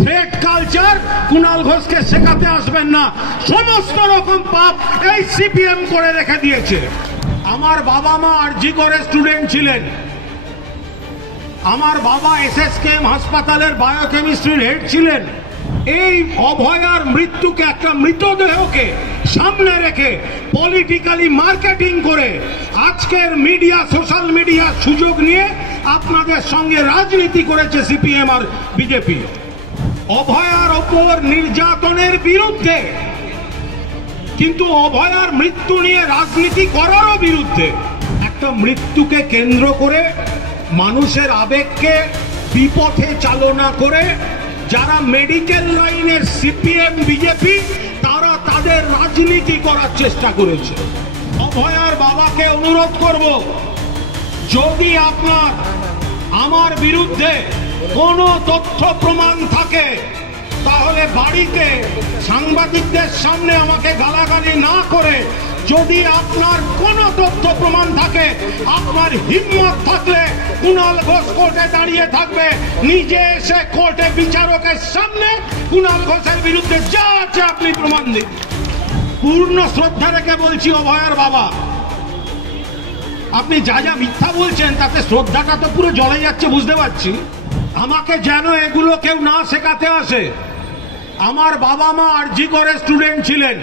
Threat culture Kunal ঘোষকে শেখাতে আসবেন না। সমস্ত রকম পাপ এই সিপিএম করে রেখে দিয়েছে। আমার বাবা মা আরজি করে স্টুডেন্ট ছিলেন। আমার বাবা এসএসকেএম হাসপাতালের বায়োকেমিস্ট্রির হেড ছিলেন। এই অভয়ার মৃত্যুকে, একটা মৃতদেহকে সামনে রেখে পলিটিক্যালি মার্কেটিং করে আজকের মিডিয়া, সোশ্যাল মিডিয়ার সুযোগ নিয়ে আপনাদের সঙ্গে রাজনীতি করেছে সিপিএম আর বিজেপি। অভয়ার ওপর নির্যাতনের বিরুদ্ধে, কিন্তু অভয়ার মৃত্যু নিয়ে রাজনীতি করারও বিরুদ্ধে। একটা মৃত্যুকে কেন্দ্র করে মানুষের আবেগকে বিপথে চালনা করে যারা মেডিকেল লাইনের সিপিএম বিজেপি, তারা তাদের রাজনীতি করার চেষ্টা করেছে। অভয়ার বাবাকে অনুরোধ করব, যদি আপনার আমার বিরুদ্ধে কোনো তথ্য প্রমাণ থাকে তাহলে বাড়িতে সাংবাদিকদের সামনে আমাকে গালাগালি না করে, যদি আপনার কোনো তথ্য প্রমাণ থাকে, আপনার হিম্মত থাকলে কুণাল ঘোষ কোর্টে দাঁড়িয়ে থাকবে, নিজে এসে কোর্টে বিচারকের সামনে কুণাল ঘোষের বিরুদ্ধে যা আছে আপনি প্রমাণ দিন। পূর্ণ শ্রদ্ধা রেখে বলছি, অভয়ার বাবা, আপনি যা যা মিথ্যা বলছেন তাতে শ্রদ্ধাটা তো পুরো জ্বলে যাচ্ছে, বুঝতে পারছি। আমাকে যেন এগুলো কেউ না শেখাতে আসে। আমার বাবা মা আরজি করে স্টুডেন্ট ছিলেন।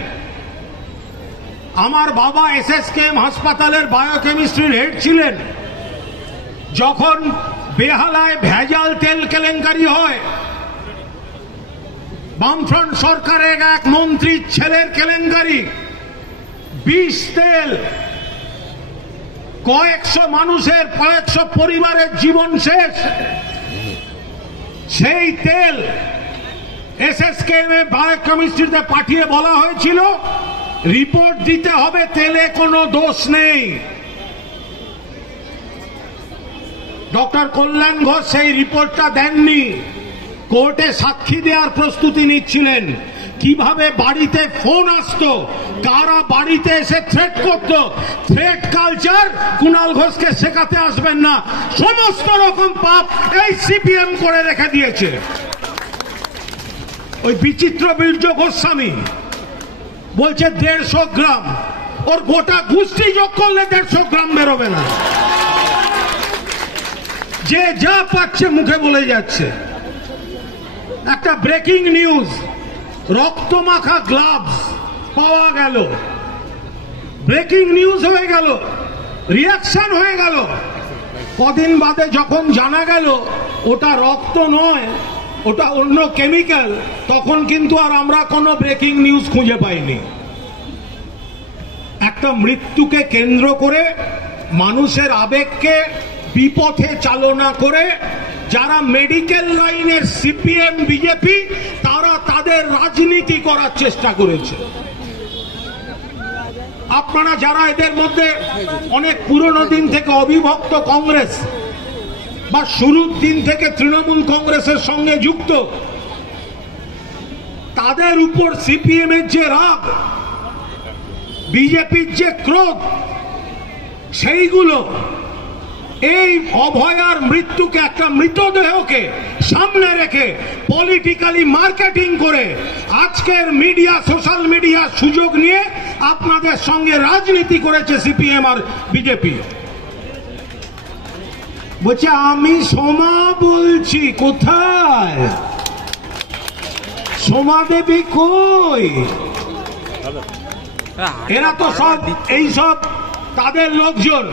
আমার বাবা এসএসকেএম হাসপাতালের বায়োকেমিস্ট্রির হেড ছিলেন। যখন বেহালায় ভেজাল তেল কেলেঙ্কারি হয়, বামফ্রন্ট সরকারের এক মন্ত্রীর ছেলের কেলেঙ্কারি, বিষ তেল, কয়েকশো মানুষের, কয়েকশো পরিবারের জীবন শেষ। সেই তেল এসএসকেএম এর বায়োকেমিস্ট্রিতে পাঠিয়ে বলা হয়েছিল রিপোর্ট দিতে হবে, তেলে কোনো দোষ নেই। ডক্টর কল্যাণ ঘোষ সেই রিপোর্টটা দেননি। কোর্টে সাক্ষী দেওয়ার প্রস্তুতি নিচ্ছিলেন। কিভাবে বাড়িতে ফোন আসতো, কারা বাড়িতে এসে থ্রেট করত। থ্রেট কালচার কুণাল ঘোষকে শেখাতে আসবেন না। সমস্ত রকম পাপ এই সিপিএম করে রেখে দিয়েছে। ওই বিচিত্র বীর্য গোস্বামী বলছে 150 গ্রাম, ওর গোটা গোষ্ঠী যোগ করলে 150 গ্রাম বেরোবে না। যে যা পাচ্ছে মুখে বলে যাচ্ছে। একটা ব্রেকিং নিউজ, রক্তমাখা গ্লাভস পাওয়া গেল, ব্রেকিং নিউজ হয়ে গেল, রিয়াকশন হয়ে গেল। কদিন বাদে যখন জানা গেল ওটা রক্ত নয়, ওটা অন্য কেমিক্যাল, তখন কিন্তু আর আমরা কোনো ব্রেকিং নিউজ খুঁজে পাইনি। একটা মৃত্যুকে কেন্দ্র করে মানুষের আবেগকে বিপথে চালনা করে যারা মেডিকেল লাইনের সিপিএম বিজেপি, তারা তাদের রাজনীতি করার চেষ্টা করেছে। আপনারা যারা এদের মধ্যে অনেক পুরনো দিন থেকে অবিভক্ত কংগ্রেস বা শুরুর দিন থেকে তৃণমূল কংগ্রেসের সঙ্গে যুক্ত, তাদের উপর সিপিএম এর যে রাগ, বিজেপির যে ক্রোধ, সেইগুলো এই অভয়ার মৃত্যুকে, একটা মৃতদেহকে সামনে রেখে পলিটিক্যালি মার্কেটিং করে আজকের মিডিয়া, সোশ্যাল মিডিয়ার সুযোগ নিয়ে আপনাদের সঙ্গে রাজনীতি করেছে সিপিএম আর বিজেপি। বলছে আমি সোমা বলছি, কোথায় সোমা দেবী কই? এরা তো সব এইসব তাদের লোকজন।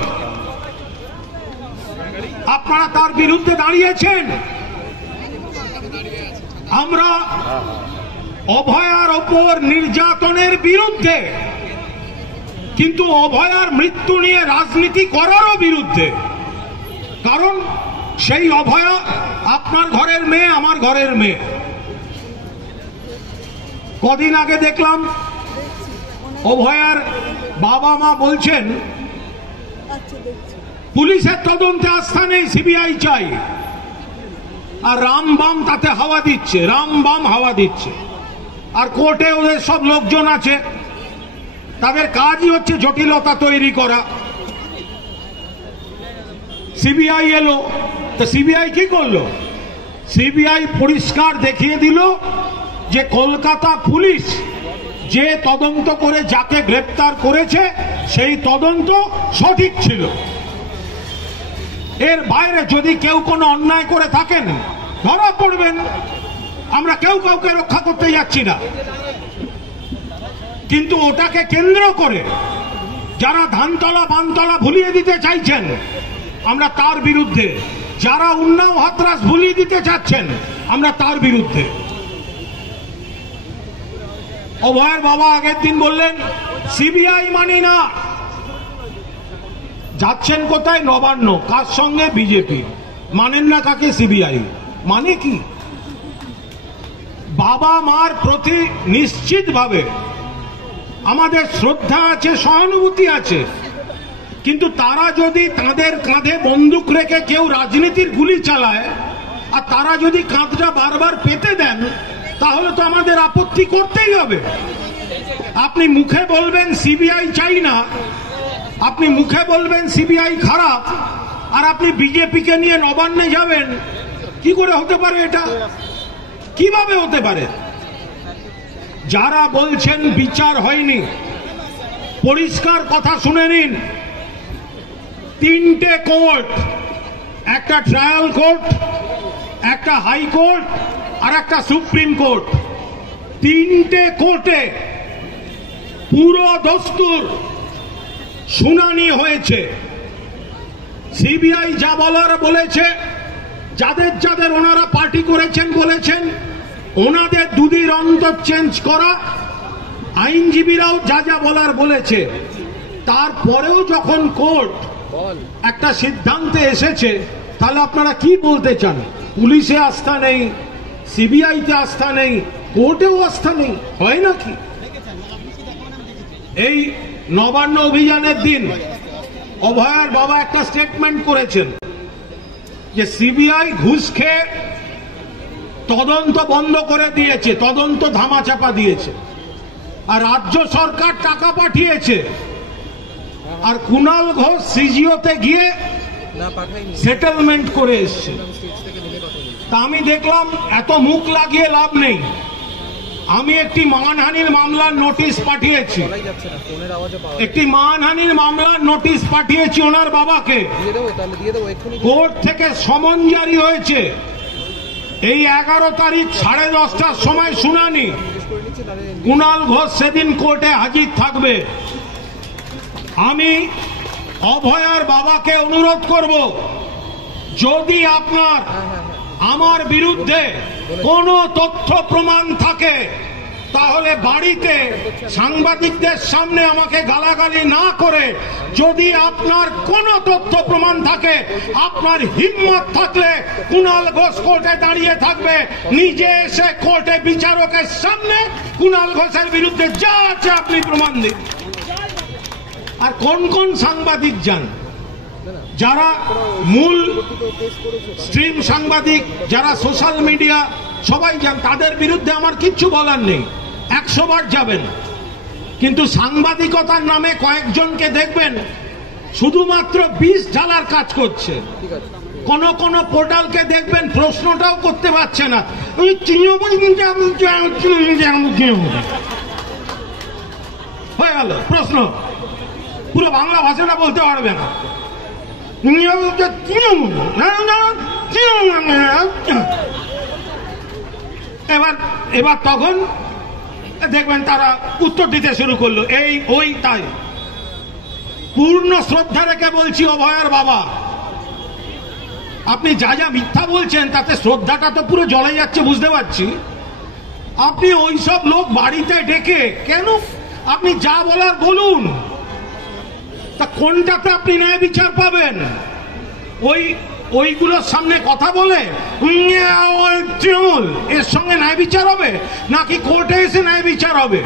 আপনারা তার বিরুদ্ধে দাঁড়িয়েছেন। আমরা অভয়ার ওপর নির্যাতনের বিরুদ্ধে, কিন্তু অভয়ার মৃত্যু নিয়ে রাজনীতি করারও বিরুদ্ধে। কারণ সেই অভয়া আপনার ঘরের মেয়ে, আমার ঘরের মেয়ে। কদিন আগে দেখলাম অভয়ার বাবা মা বলছেন পুলিশের তদন্তে আস্থা নেই, সিবিআই চাই। আর রামবাম তাতে হাওয়া দিচ্ছে, রামবাম হাওয়া দিচ্ছে। আর কোর্টে ওদের সব লোকজন আছে, তাদের কাজই হচ্ছে জটিলতা তৈরি করা। সিবিআই এলো, তো সিবিআই কি করলো? সিবিআই পরিষ্কার দেখিয়ে দিল যে কলকাতা পুলিশ যে তদন্ত করে যাকে গ্রেপ্তার করেছে সেই তদন্ত সঠিক ছিল। এর বাইরে যদি কেউ কোনো অন্যায় করে থাকেন ধরা পড়বেন। আমরা কেউ কাউকে রক্ষা করতে যাচ্ছি না, কিন্তু ওটাকে কেন্দ্র করে যারা ধানতলা বানতলা ভুলিয়ে দিতে চাইছেন আমরা তার বিরুদ্ধে, যারা উন্নাও হাতরাস ভুলিয়ে দিতে চাচ্ছেন আমরা তার বিরুদ্ধে। অভয়ের বাবা আগের দিন বললেন সিবিআই মানি না, যাচ্ছেন কোথায়? নবান্ন। কার সঙ্গে? বিজেপি। মানেন না কাকে? সিবিআই। মানে কি? বাবা মার প্রতি নিশ্চিতভাবে আমাদের শ্রদ্ধা আছে, সহানুভূতি আছে, কিন্তু তারা যদি তাদের কাঁধে বন্দুক রেখে কেউ রাজনীতির গুলি চালায় আর তারা যদি কাঁধটা বারবার পেতে দেন তাহলে তো আমাদের আপত্তি করতেই হবে। আপনি মুখে বলবেন সিবিআই চাই না, আপনি মুখে বলবেন সিবিআই খারাপ, আর আপনি বিজেপিকে নিয়ে নবান্নে যাবেন, কি করে হতে পারে? এটা কিভাবে হতে পারে? যারা বলছেন বিচার হয়নি, পরিষ্কার কথা শুনে নিন। তিনটে কোর্ট, একটা ট্রায়াল কোর্ট, একটা হাইকোর্ট আর একটা সুপ্রিম কোর্ট, তিনটে কোর্টে পুরো দস্তুর শুনানি হয়েছে। সিবিআই যা বলার বলেছে, যাদের যাদের ওনারা পার্টি করেছেন বলেছেন, ওনাদের দুদিন অন্তর চেঞ্জ করা, আইনজীবীরাও যা যা বলার বলেছে। তারপরেও যখন কোর্ট একটা সিদ্ধান্তে এসেছে, তাহলে আপনারা কি বলতে চান? পুলিশে আস্থা নেই, সিবিআইতে আস্থা নেই, কোর্টেও আস্থা নেই, হয় নাকি? এই নবান্ন অভিযানের দিন অভয়ার বাবা একটা স্টেটমেন্ট করেছেন যে সিবিআই ঘুষ খেয়ে তদন্ত বন্ধ করে দিয়েছে, তদন্ত ধামাচাপা দিয়েছে, আর রাজ্য সরকার টাকা পাঠিয়েছে, আর কুণাল ঘোষ সিজিওতে গিয়ে সেটেলমেন্ট করে এসছে। তা আমি দেখলাম এত মুখ লাগিয়ে লাভ নেই। আমি একটি মানহানির মামলার নোটিশ পাঠিয়েছি, একটি মানহানির মামলার নোটিশ পাঠিয়েছি ওনার বাবাকে। কোর্ট থেকে সমন জারি হয়েছে। এই 11 তারিখ 10:30টার সময় শুনানি। কুণাল ঘোষ সেদিন কোর্টে হাজির থাকবে। আমি অভয়ার বাবাকে অনুরোধ করব, যদি আপনার আমার বিরুদ্ধে কোনো তথ্য প্রমাণ থাকে তাহলে বাড়িতে সাংবাদিকদের সামনে আমাকে গালাগালি না করে, যদি আপনার কোনো তথ্য প্রমাণ থাকে, আপনার হিম্মত থাকলে কুণাল ঘোষ কোর্টে দাঁড়িয়ে থাকবে, নিজে এসে কোর্টে বিচারকের সামনে কুণাল ঘোষের বিরুদ্ধে যা আছে আপনি প্রমাণ দিন। আর কোন কোন সাংবাদিক যান, যারা মূল স্ট্রিম সাংবাদিক, যারা সোশ্যাল মিডিয়া, সবাই যান, তাদের বিরুদ্ধে আমার কিচ্ছু বলার নেই, 100 বার যাবেন। কিন্তু সাংবাদিকতার নামে কয়েকজনকে দেখবেন শুধুমাত্র বিষ ঢালার কাজ করছে। কোন কোন পোর্টালকে দেখবেন প্রশ্নটাও করতে পারছে না, হয়ে গেল প্রশ্ন, পুরো বাংলা ভাষাটা বলতে পারবে না। এবার তখন দেখবেন তারা উত্তর দিতে শুরু করলো, এই ওই তাই। পূর্ণ শ্রদ্ধা রেখে বলছি অভয়ার বাবা, আপনি যা যা মিথ্যা বলছেন তাতে শ্রদ্ধাটা তো পুরো জ্বলে যাচ্ছে, বুঝতে পারছি। আপনি ওইসব লোক বাড়িতে ডেকে কেন, আপনি যা বলার বলুন, তা কোনটাতে আপনি ন্যায় বিচার পাবেন? ওইগুলোর সামনে কথা বলে এর সঙ্গে ন্যায় বিচার হবে, নাকি কোর্টে এসে ন্যায় বিচার হবে?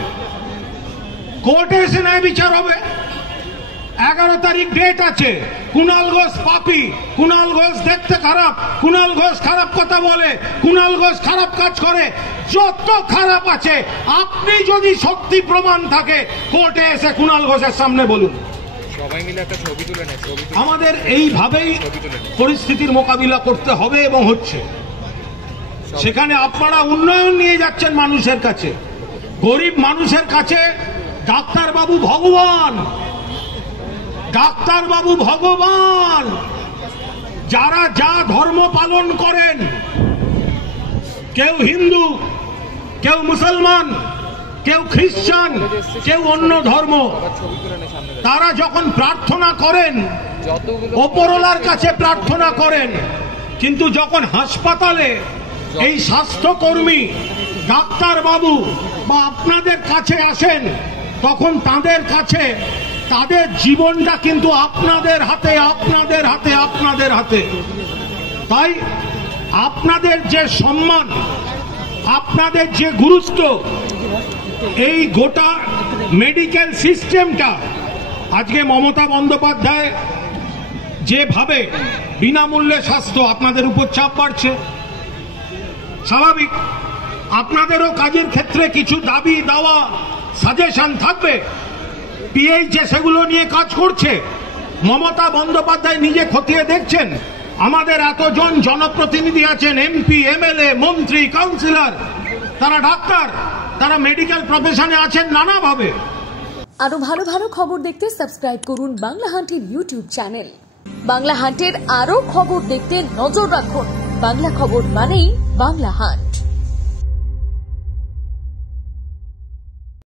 কোর্টে এসে ন্যায় বিচার হবে। 11 তারিখ ডেট আছে। কুণাল ঘোষ পাপী, কুণাল ঘোষ দেখতে খারাপ, কুণাল ঘোষ খারাপ কথা বলে, কুণাল ঘোষ খারাপ কাজ করে, যত খারাপ আছে আপনি যদি সত্যি প্রমাণ থাকে কোর্টে এসে কুণাল ঘোষের সামনে বলুন। সবাই মিলে একটা ছবি তুলে নেয়। আমাদের এইভাবেই পরিস্থিতির মোকাবিলা করতে হবে এবং হচ্ছে। সেখানে আপনারা উন্নয়ন নিয়ে যাচ্ছেন মানুষের কাছে। গরিব মানুষের কাছে ডাক্তারবাবু ভগবান, ডাক্তারবাবু ভগবান। যারা যা ধর্ম পালন করেন, কেউ হিন্দু, কেউ মুসলমান, কেউ খ্রিস্টান, কেউ অন্য ধর্ম, তারা যখন প্রার্থনা করেন ওপরওয়ালার কাছে প্রার্থনা করেন, কিন্তু যখন হাসপাতালে এই স্বাস্থ্যকর্মী ডাক্তারবাবু বা আপনাদের কাছে আসেন, তখন তাদের কাছে তাদের জীবনটা কিন্তু আপনাদের হাতে, আপনাদের হাতে, আপনাদের হাতে। তাই আপনাদের যে সম্মান, আপনাদের যে গুরুত্ব, এই গোটা মেডিকেল সিস্টেমটা আজকে মমতা বন্দ্যোপাধ্যায় যেভাবে বিনামূল্যে স্বাস্থ্য, আপনাদের উপর চাপ বাড়ছে, স্বাভাবিক। আপনাদেরও কাজের ক্ষেত্রে কিছু দাবি দাওয়া সাজেশন থাকবে। পিএইচে সেগুলো নিয়ে কাজ করছে। মমতা বন্দ্যোপাধ্যায় নিজে খতিয়ে দেখছেন আমাদের এতজন জনপ্রতিনিধি আছেন, এমপি, এমএলএ, মন্ত্রী, কাউন্সিলর, তারা ডাক্তার, তারা মেডিকেল প্রফেশনে আছেন নানাভাবে। আরো ভালো ভালো খবর দেখতে সাবস্ক্রাইব করুন বাংলা হান্টের ইউটিউব চ্যানেল। বাংলা হান্টের আরো খবর দেখতে নজর রাখুন। বাংলা খবর মানেই বাংলা হান্ট।